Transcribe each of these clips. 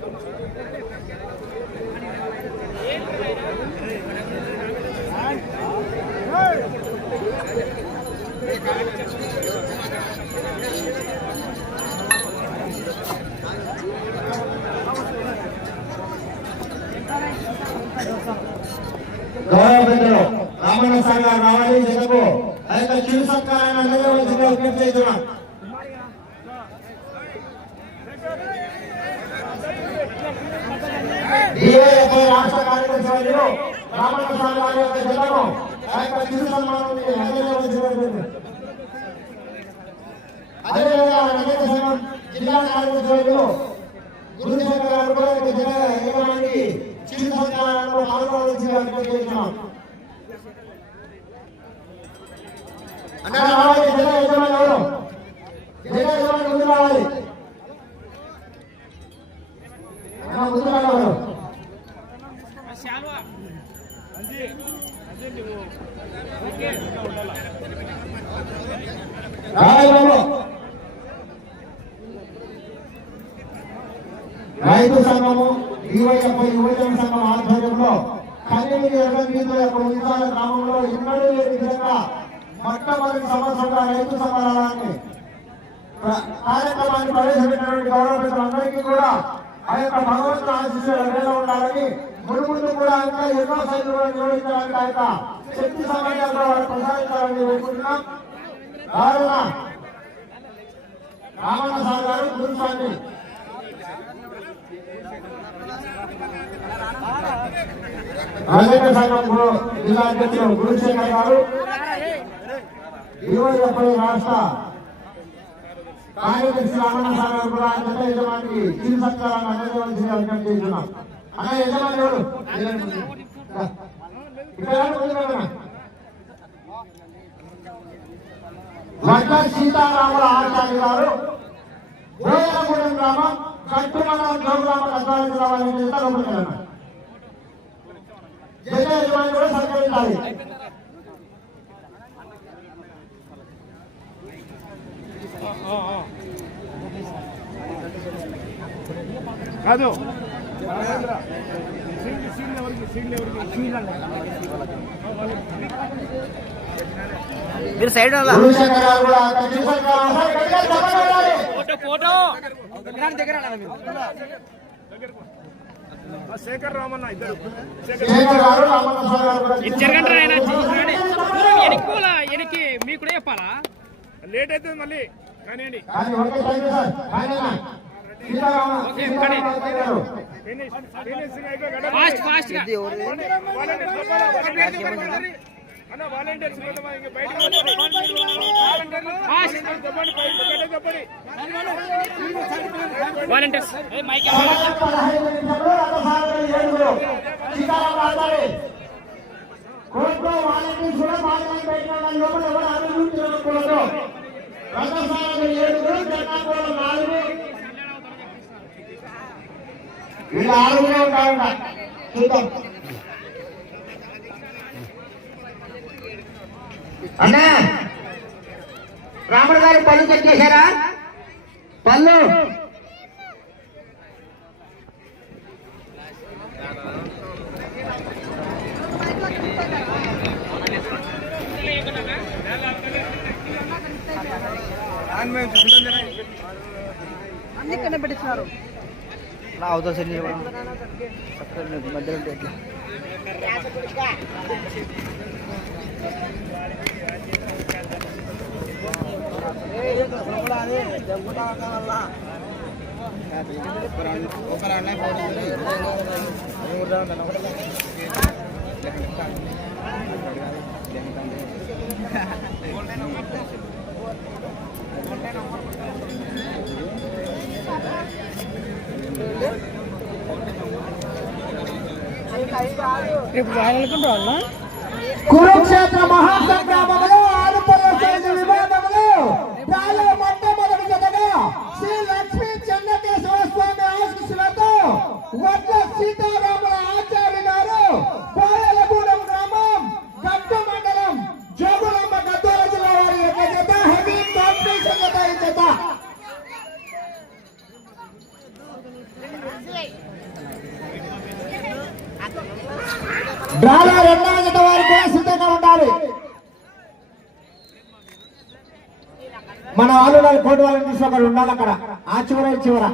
Gracias. అదేవిధంగా రజత సంఘం జిల్లా కార్యదర్శి సభ్యులు గురుశంకర్ గారు కూడా జిల్లా యజమానికి పాల్గొనవలసిందిగా విజ్ఞప్తి చేస్తున్నాం. అన్న రావాలి జిల్లా యజమాని ఎవరు? జిల్లా యజమాని ముందు రావాలి. ముందు రావాలి రావాలి బాబు రైతు సంఘము డివైఎఫ్ యువజన సంఘం ఆధ్వర్యంలో కన్నీటి ఎర్రగీత యొక్క ఉద్యాన గ్రామంలో ఎన్నడూ లేని విధంగా మొట్టమొదటి సంవత్సరంగా రైతు సమాధానాన్ని కార్యక్రమాన్ని ప్రవేశపెట్టినటువంటి గౌరవ పెద్దలందరికీ కూడా ఆ యొక్క భగవంతుని ఆశీస్సులు ఎన్నో ఉండాలని మునుముందు కూడా ఇంకా ఎన్నో సైట్లు కూడా నిర్వహించడానికి ఆ యొక్క శక్తి సమాజాలు కూడా వారు ప్రసాదించాలని వేడుకుంటున్నాం కావున రామన్న సార్ గారు గురుస్వామి. రాజేంద్ర సంఘం జిల్లా అధ్యక్షులు గురుశేఖర్ గారు డివైఎఫ్ఐ రాష్ట్ర కార్యదర్శి రామన్న సార్ కూడా జత యజమానికి చిరు సత్కారాన్ని అందజేయవలసిందిగా విజ్ఞప్తి చేస్తున్నాం. అన్న యజమాని ఎవరు? వడ్ల సీతారాముల ఆచార్య గారు బోయనగూడెం గ్రామం కట్టుమండలం జోగురామ కట్టాలి రావాలని లోపలికి జత యజమాని కూడా సత్కరించాలి కాదు. మీరు సైడ్ అలా గురుశేఖర్ గారు కూడా శేఖర్ రామన్న ఇద్దరు. జరగండి వెనక్కి మీకు కూడా చెప్పాలా? లేట్ అవుతుంది మళ్ళీ. కానివ్వండి. ఫాస్ట్ ఫాస్ట్గా. అన్న వాలంటీర్స్ చెప్పండి వాలంటీర్స్. కోర్టులో వాలంటీర్స్ కూడా పాల్గొని బయట ఉండాలి. లోపల ఎవరు అభివృద్ధి జరగకూడదు. రథసారథులు ఏడుగురు, జెండాకోలు నాలుగు. వీళ్ళు ఆరుగురే ఉంటారంట చూద్దాం అన్నా రాముడు గారి పళ్ళు చెక్ చేశారా? పళ్ళు. నా అవుతా సెల్ మధ్యలో ఉంటే ఎట్లా రేపు రాయాలనుకుంటా వాళ్ళ కురుక్షేత్ర మహాసంగ్రామంలో వాళ్ళు కోటి వాళ్ళని తీసి ఒకరు ఉండాలి అక్కడ. ఆ చివర చివర.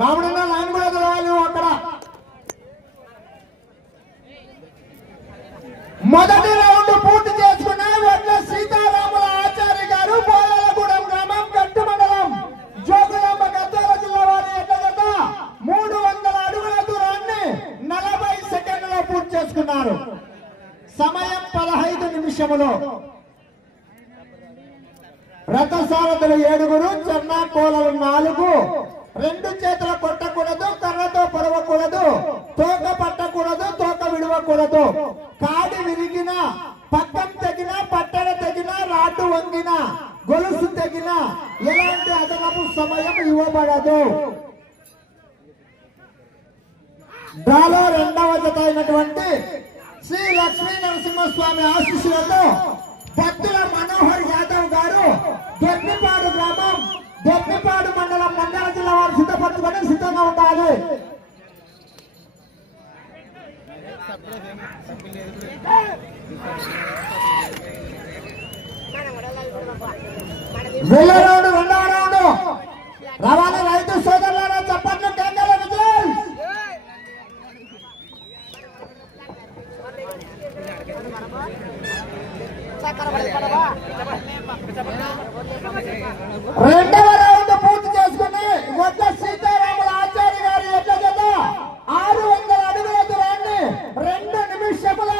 రాముడున్న లైన్ కూడా తెలవాలి అక్కడ. మొదటి రౌండ్ పూర్తి చేసుకున్న వడ్ల సీతారాముల ఆచార్య గారు పోలగూడెం గ్రామం గట్టు మండలం. జోగులాంబ గద్వాల జిల్లా వారి ఎడ్ల మూడు వందల అడుగుల దూరాన్ని నలభై సెకండ్లలో పూర్తి చేసుకున్నారు. సమయం పదహైదు నిమిషములు. రథసారథులు ఏడుగురు చెన్నా కోలలు నాలుగు. రెండు చేతుల కొట్టకూడదు కర్రతో పొడవకూడదు తోక పట్టకూడదు తోక విడవకూడదు. కాడి విరిగిన పక్కం తెగిన పట్టణ తెగిన రాడ్డు వంగిన గొలుసు తెగిన ఎలాంటి అదనపు సమయం ఇవ్వబడదు. డ్రాలో రెండవ జత అయినటువంటి శ్రీ లక్ష్మీ నరసింహస్వామి ఆశీస్సులతో భక్తుల మనోహర్ యాదవ్ గారు దొర్నిపాడు గ్రామం దొర్నిపాడు మండలం మండల జిల్లా వారు సిద్ధపరచుకొని సిద్ధంగా ఉండాలి. వెళ్ళే రౌండ్ రెండవ రౌండ్ రవాణా రైతు సోదరులారా చప్పట్లు కేంద్రాల విజయ్ రెండవ రౌండ్ పూర్తి చేసుకుని వద్ద సీతారాముల ఆచార్య గారి ఎడ్ల జత ఆరు వందల అడుగుల దూరాన్ని రెండు నిమిషముల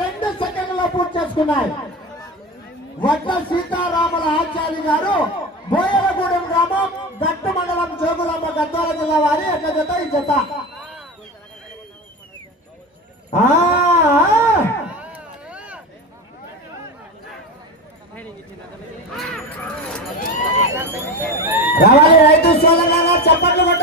రెండు సెకండ్లలో పూర్తి చేసుకున్నాయి వడ్ల సీతారాముల గారు. బోయలగూడెం గ్రామం గట్టు మండలం జోగులమ్మ గద్వాల జిల్లా వారి ఎడ్ల జత ఈ జత. రావాలి రైతు సోదరులారా చప్పట్లు కొట్ట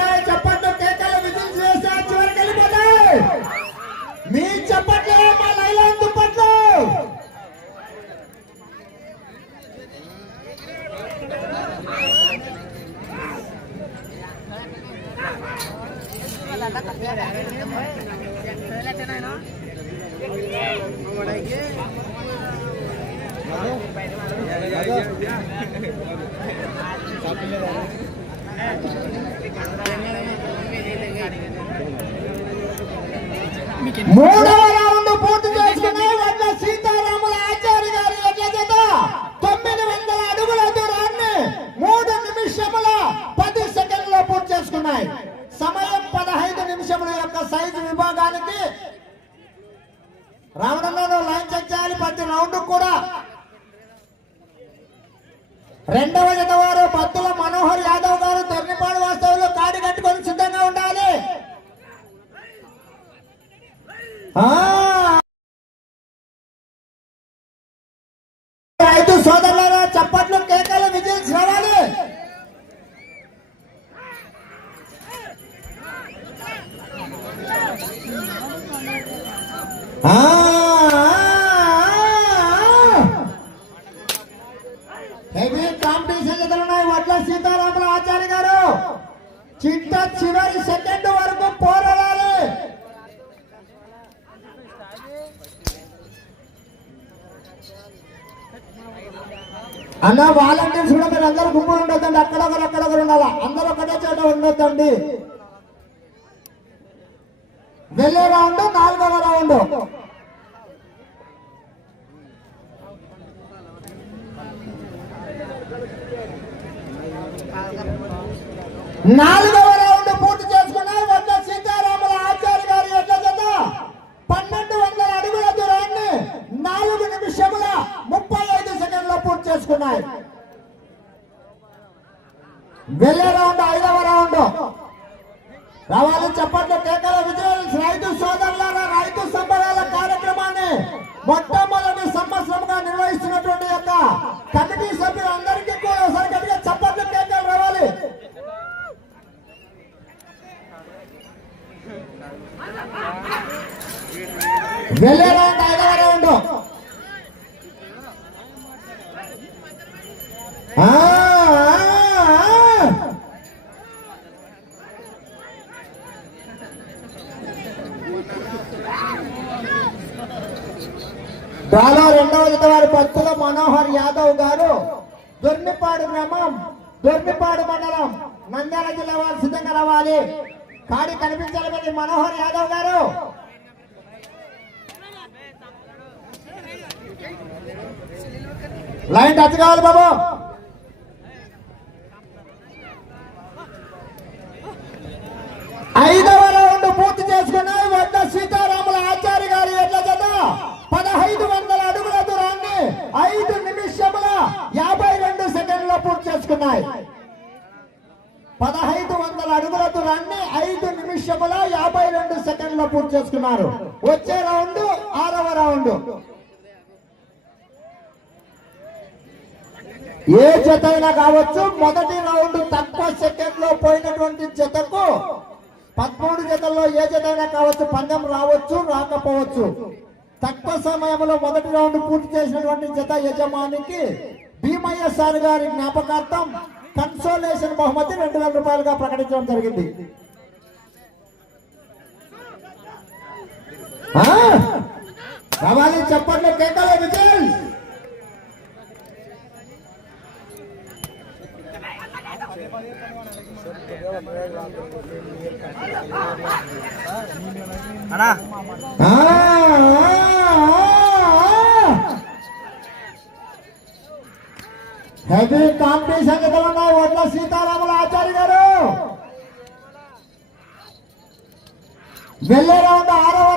మూడవ రౌండ్ పూర్తి చేసుకుని వడ్ల సీతారాముల ఆచార్య గారి ఎడ్ల జత తొమ్మిది వందల అడుగుల దూరాన్ని మూడు నిమిషముల పది సెకండ్లో పూర్తి చేసుకున్నాయి సమయం పదహైదు నిమిషముల యొక్క సైజు విభాగానికి రావడంలో లైన్ చెక్ చేయాలి ప్రతి రౌండ్ కూడా రెండవ జత వారు పత్తుల మనోహర్ యాదవ్ గారు తొర్నిపాడు వాస్తవులు కాడి కట్టుకొని సిద్ధంగా ఉండాలి ఆ వెళ్ళే రౌండ్ నాలుగవ రౌండ్ నాలుగవ రౌండ్ పూర్తి చేసుకున్నాయి వద్ద సీతారాముల ఆచార్య గారి యొక్క జత పన్నెండు వందల అడుగుల దూరాన్ని నాలుగు నిమిషముల ముప్పై ఐదు సెకండ్లో పూర్తి చేసుకున్నాయి. వెళ్ళే రౌండ్ ఐదవ రౌండ్ రావాలని చెప్పట్లు కేకల విజయం. రైతు సోదరుల రైతు సంబరాల కార్యక్రమాన్ని మొట్టమొదటి సంవత్సరంగా నిర్వహిస్తున్నటువంటి యొక్క కమిటీ సభ్యులందరికీ కూడా ఒకసారి గట్టిగా చప్పట్లు కేకలు రావాలి. వెళ్ళారా రౌండ్ ఐదవ రౌండ్ ఆ, ఆ, ఆ. డ్రాలో రెండవ జత వారి భక్తుల మనోహర్ యాదవ్ గారు దొర్నిపాడు గ్రామం దొర్నిపాడు మండలం నంద్యాల జిల్లా వారు సిద్ధంగా రావాలి కాడి కనిపించాలి మరి మనోహర్ యాదవ్ గారు లైన్ టచ్ కావాలి బాబు. ఐదవ రౌండ్ పూర్తి చేసుకున్నాయి వద్ద సీతారాముల ఆచార్య గారి ఎట్ల జత. పదహైదు వందల అడుగుల దూరాన్ని ఐదు నిమిషముల యాభై రెండు సెకండ్ల పూర్తి చేసుకున్నాయి. పదహైదు వందల అడుగుల దూరాన్ని ఐదు నిమిషముల యాభై రెండు సెకండ్ల పూర్తి చేసుకున్నారు వచ్చే రౌండ్ ఆరవ రౌండ్ ఏ జత అయినా కావచ్చు మొదటి రౌండ్ తక్కువ సెకండ్లో పోయినటువంటి జతకు పదమూడు జతల్లో ఏ జత అయినా కావచ్చు పందెం రావచ్చు రాకపోవచ్చు. తక్కువ సమయంలో మొదటి రౌండ్ పూర్తి చేసినటువంటి జత యజమానికి భీమయ్య సార్ గారి జ్ఞాపకార్థం కన్సోలేషన్ బహుమతి రెండు వేల రూపాయలుగా ప్రకటించడం జరిగింది. ఆ? చెప్పండి కేకలే విజయ్! అన్నా. హెవీ కాంపిటీషన్ ఉన్నాయి వడ్ల సీతారాముల ఆచార్య గారు. వెళ్ళే రౌండ్ ఆరవ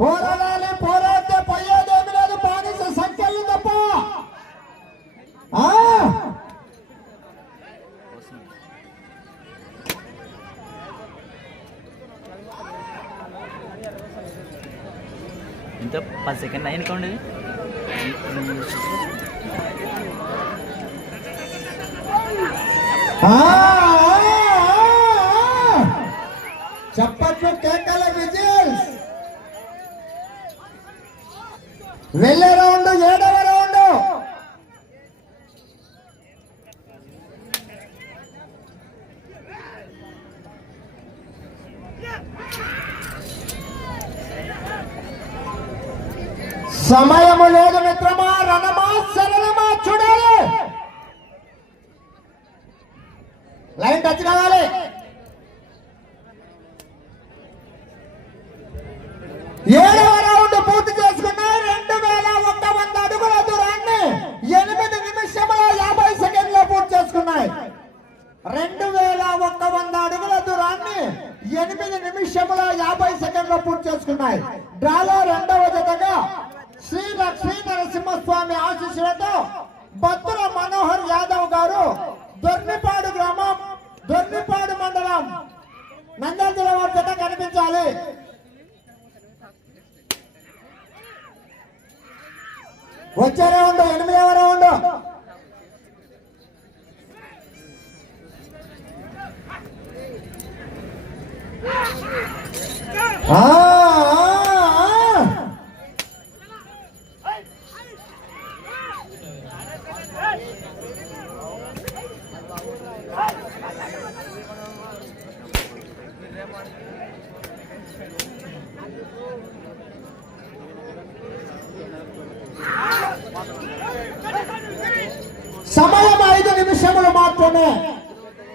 我来来。సమయము లేదు మిత్రమా రణమా శరణమా చూడాలి లైన్ టచ్ కావాలి ఏడవ రౌండ్ పూర్తి చేసుకున్నాయి రెండు వేల ఒక్క వంద అడుగుల దూరాన్ని ఎనిమిది నిమిషముల యాభై సెకండ్లో పూర్తి చేసుకున్నాయి రెండు వేల ఒక్క వంద అడుగుల దూరాన్ని ఎనిమిది నిమిషముల యాభై సెకండ్లో పూర్తి చేసుకున్నాయి డ్రాలో రెండవ జతగా శ్రీ లక్ష్మీ నరసింహస్వామి ఆశీస్సులతో బత్తుల మనోహర్ యాదవ్ గారు దొర్నిపాడు గ్రామం దొర్నిపాడు మండలం. నంద్యాల జిల్లా వారి జత కనిపించాలి. వచ్చే రౌండ్ ఎనిమిదవ రౌండ్. ఆ, సమయం ఐదు నిమిషములు మాత్రమే.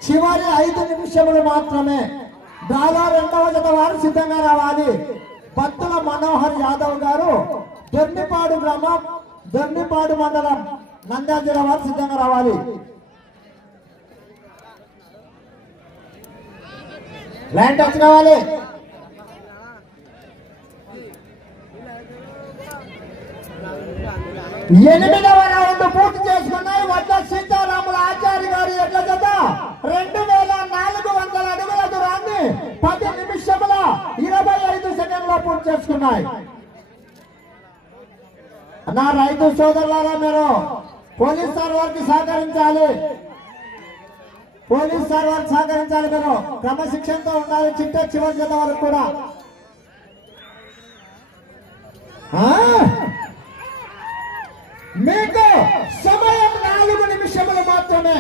చివరి ఐదు నిమిషములు మాత్రమే. దాదా రెండవ జత వారు సిద్ధంగా రావాలి. భక్తుల మనోహర్ యాదవ్ గారు దొర్నిపాడు గ్రామం దొర్నిపాడు మండలం నంద్యాల జిల్లా వారు సిద్ధంగా రావాలి. లైన్ టచ్ కావాలి. ఎనిమిదవ రౌండ్ పూర్తి చేసుకున్నాయి. వద్ద సీతారాముల ఆచార్య గారి ఎడ్ల జత. రెండు వేల నాలుగు వందల అడుగుల దూరాన్ని పది నిమిషముల ఇరవై ఐదు సెకండ్ల పూర్తి చేసుకున్నాయి. నా రైతు సోదరులారా మీరు పోలీస్ సర్వర్కి సహకరించాలి. పోలీస్ సర్వర్ సహకరించాలి మీరు. క్రమశిక్షణతో ఉండాలి. చిట్ట చివరి జత వరకు కూడా. మీకు సమయం నాలుగు నిమిషములు మాత్రమే.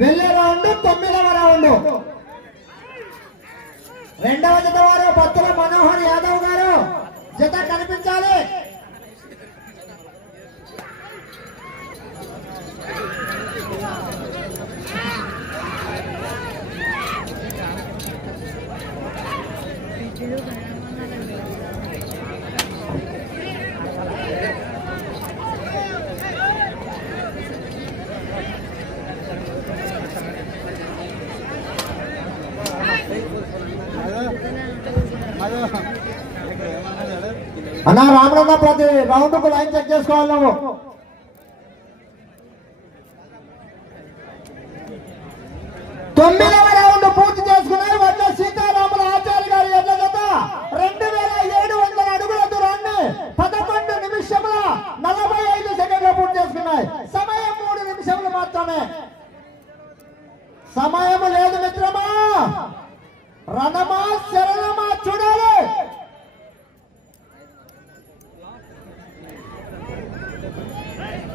వెళ్ళే రౌండ్ తొమ్మిదవ రౌండ్. రెండవ జత వారు భక్తుల మనోహర్ యాదవ్ గారు. జత కనిపించాలి. అన్నా రామరన్న ప్రతి రౌండ్కు లైన్ చెక్ చేసుకోవాలి నువ్వు. తొమ్మిదవ రౌండ్ పూర్తి చేసుకున్నాయి వడ్ల సీతారాముల ఆచార్య గారి ఎడ్ల జత. రెండు వేల ఏడు వందల అడుగుల దూరాన్ని పదకొండు నిమిషముల నలభై ఐదు సెకండ్లు పూర్తి చేసుకున్నాయి. సమయం మూడు నిమిషములు మాత్రమే. సమయం లేదు మిత్రమా. రణమా శరణ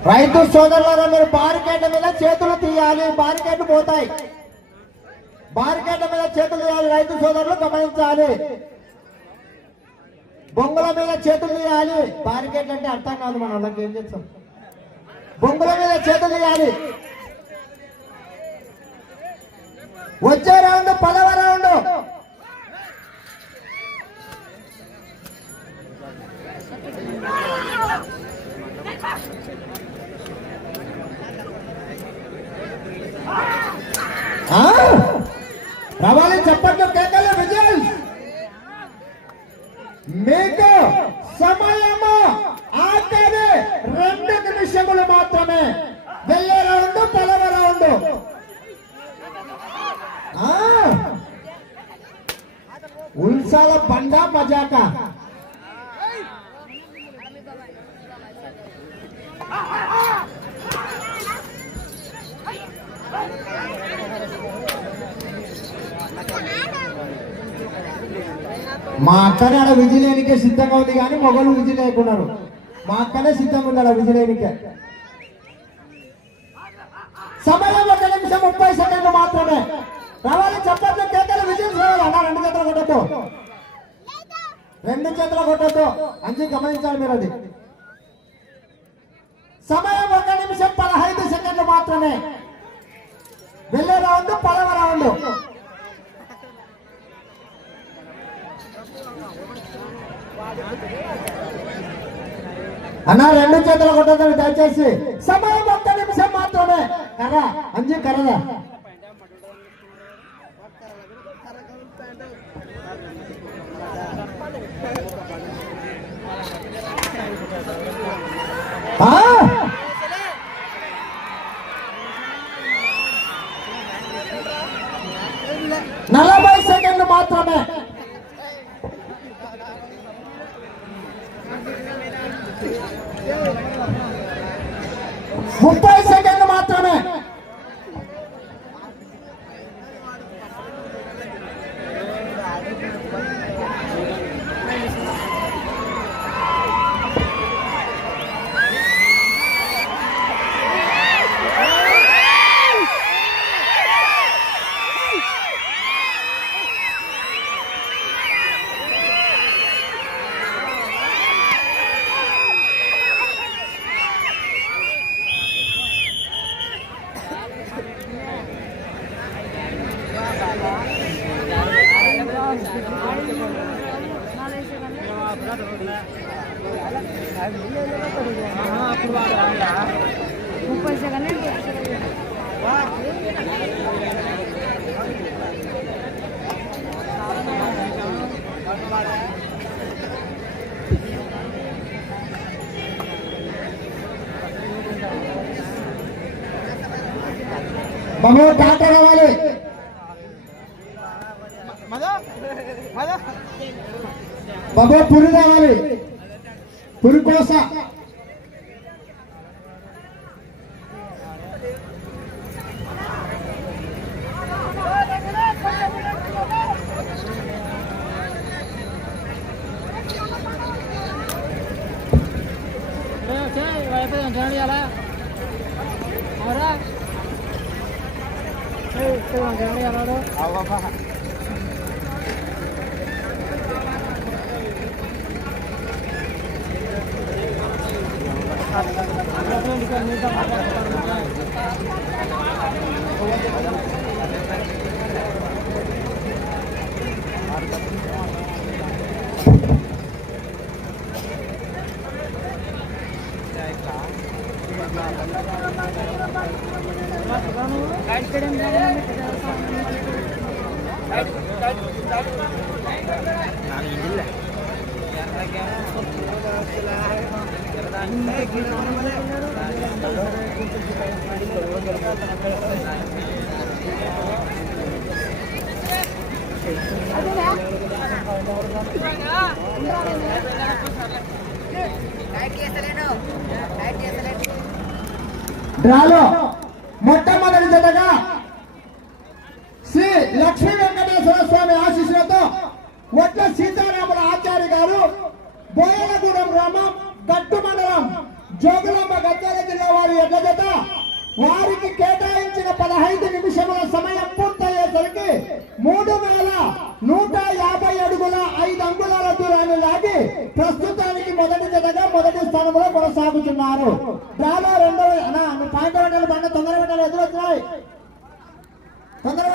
రైతు సోదరులారా మీరు బారికేడ్ల మీద చేతులు తీయాలి. బారికేడ్లు పోతాయి. బారికేడ్ల మీద చేతులు తీయాలి రైతు సోదరులు గమనించాలి. బొంగుల మీద చేతులు తీయాలి. బారికేడ్లు అంటే అర్థం కాదు మనం వాళ్ళకి ఏం చేస్తాం? బొంగుల మీద చేతులు తీయాలి. వచ్చే రౌండ్ పదవ రౌండ్ రావాలి చప్పట్లు కేకలు విజయ్ మీకు సమయము ఆఖరి రెండు నిమిషములు మాత్రమే వెళ్ళే రౌండ్ పదవ రౌండ్ ఆ? ఉల్సాల బండ మజాక మా అక్కనే ఆడ విజిలేనికే సిద్ధంగా ఉంది కానీ లేకున్నారు మా అక్కనే సిద్ధంగా ఉంది ఆడ విజిలేనికే సమయం ఒక నిమిషం ముప్పై సెకండ్లు మాత్రమే. రావాలి చెప్పట్లు కేకలు విజయం రావాలి అన్న రెండు చేతుల కొట్టద్దు. రెండు చేతుల కొట్టద్దు. అంచి గమనించాలి మీరు అది. సమయం ఒక నిమిషం పదహైదు సెకండ్లు మాత్రమే. వెళ్ళే రౌండ్ పదవ రౌండ్. అన్న రెండు చేతులు కొట్టద్దు దయచేసి సమయం ఒక్క నిమిషం మాత్రమే. కర్ర అంజీ కర్రదా? మనో టాటా రావాలి. బాబో పురి రావాలి. పురి కోస. 私も一回見たことあるからね。డ్రాలో మొట్టమొదటి జతగా శ్రీ లక్ష్మీ వెంకటేశ్వర స్వామి ఆశీస్సులతో వడ్ల సీతారాముల ఆచార్య గారు బోయలగూడెం గ్రామం గట్టు మండలం జోగులాంబ గద్వాల జిల్లా వారి ఎడ్ల జత వారికి కేటాయించిన పదహైదు నిమిషముల సమయం పూర్తయ్యేసరికి మూడు వేల నూట యాభై అడుగుల ఐదు అంగుళాల దూరాన్ని లాగి ప్రస్తుతానికి మొదటి జతగా మొదటి స్థానంలో కొనసాగుతున్నారు. దాదాపు రెండవ పాయింట్ పెట్టాలి బండ తొందర తొందర